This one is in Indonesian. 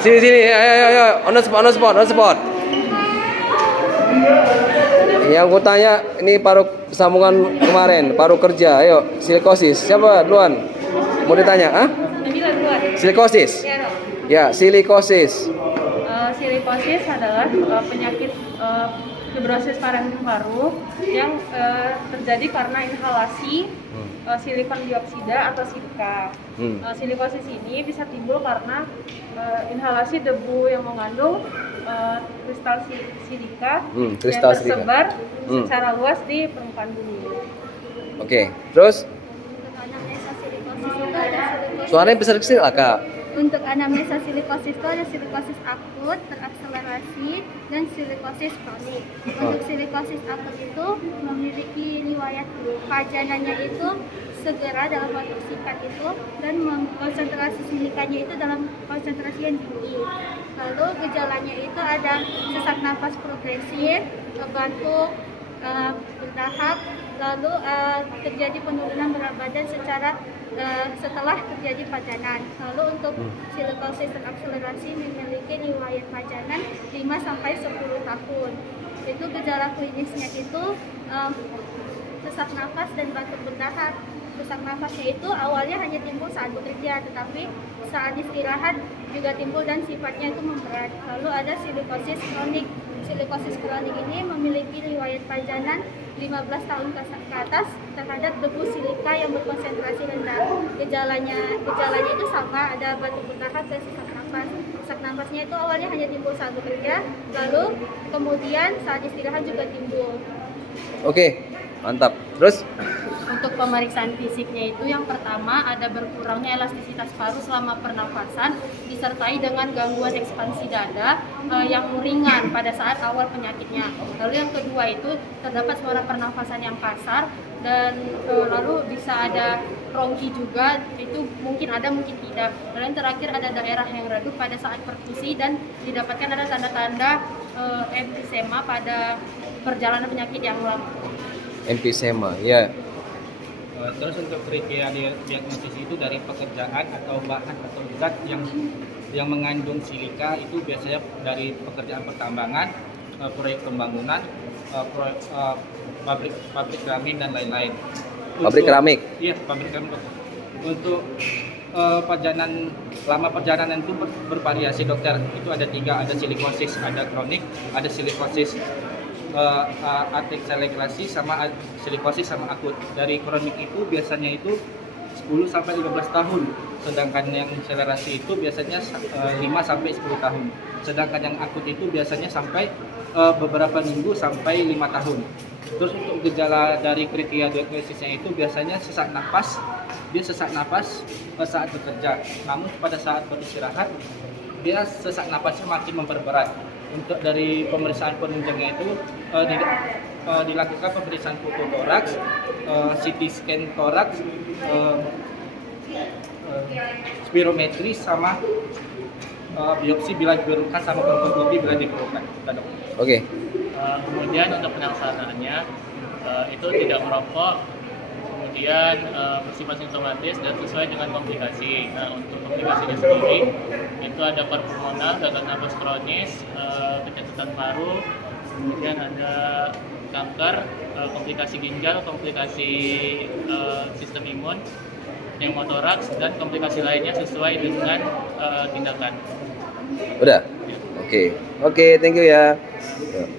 Sini. Ayo. On the spot. Yang gue tanya, ini paru sambungan kemarin, paru kerja. Ayo, silikosis. Siapa duluan? Mau ditanya? Nabila duluan. Silikosis. Ya, Dok. Ya, silikosis. Silikosis adalah penyakit fibrosis paru yang terjadi karena inhalasi silikon dioksida atau silika. Silikosis ini bisa timbul karena inhalasi debu yang mengandung kristal silika yang tersebar secara luas di permukaan bumi. Oke, terus Untuk anamnesa silikosis itu ada silikosis. suaranya besar kecil lah kak. Untuk anamnesa silikosis itu ada silikosis akut, terakselerasi, dan silikosis kronik. Untuk silikosis akut itu memiliki riwayat pajanannya itu segera dalam waktu singkat itu dan konsentrasi silikanya itu dalam konsentrasi yang tinggi. Lalu gejalanya itu ada sesak napas progresif, batuk, berdahak, lalu terjadi penurunan berat badan setelah terjadi pajanan. Lalu untuk silikosis terakselerasi memiliki riwayat pajanan 5-10 tahun. Itu gejala klinisnya itu sesak nafas dan batuk berdahak. Sesak nafasnya itu awalnya hanya timbul saat bekerja, tetapi saat istirahat juga timbul dan sifatnya itu memberat. Lalu ada silikosis kronik. Silikosis kronik ini memiliki riwayat pajanan 15 tahun ke atas terhadap debu silika yang berkonsentrasi rendah. Gejalanya itu sama, ada batuk berdahak dan sesak nafas. Sesak nafasnya itu awalnya hanya timbul saat bekerja, lalu kemudian saat istirahat juga timbul. Oke, mantap. Terus Untuk pemeriksaan fisiknya itu yang pertama ada berkurangnya elastisitas paru selama pernafasan disertai dengan gangguan ekspansi dada yang ringan pada saat awal penyakitnya. Lalu yang kedua itu terdapat suara pernafasan yang kasar dan lalu bisa ada bronki juga, itu mungkin ada mungkin tidak. Lalu yang terakhir ada daerah yang redup pada saat perfusi dan didapatkan ada tanda-tanda emfisema pada perjalanan penyakit yang lama. emfisema, ya. Terus untuk kriteria diagnosis itu dari pekerjaan atau bahan atau zat yang mengandung silika itu biasanya dari pekerjaan pertambangan, proyek pembangunan, pabrik keramik dan lain-lain. Pabrik keramik. Iya, pabrik keramik. Untuk lama perjalanan itu bervariasi dokter. Itu ada 3, ada silikosis, ada kronik, ada silikosis akselerasi sama silikosis sama akut. Dari kronik itu biasanya itu 10-15 tahun, sedangkan yang akselerasi itu biasanya 5-10 tahun, sedangkan yang akut itu biasanya sampai beberapa minggu sampai 5 tahun. Terus untuk gejala dari kriteria diagnosisnya itu biasanya sesak napas, dia sesak napas saat bekerja, namun pada saat beristirahat dia sesak napasnya makin memperberat. Untuk dari pemeriksaan penunjangnya itu dilakukan pemeriksaan fototoraks, CT scan toraks, spirometri sama biopsi bila diperlukan sama bronkoskopi bila diperlukan. Oke. Kemudian untuk pelaksanaannya itu tidak merokok, kemudian bersifat simptomatis dan sesuai dengan komplikasi. Nah, untuk komplikasinya sendiri itu ada pulmonal, gagal napas kronis, kecacatan paru, kemudian ada kanker, komplikasi ginjal, komplikasi sistem imun, pneumotoraks, dan komplikasi lainnya sesuai dengan tindakan. Udah? Oke, thank you ya.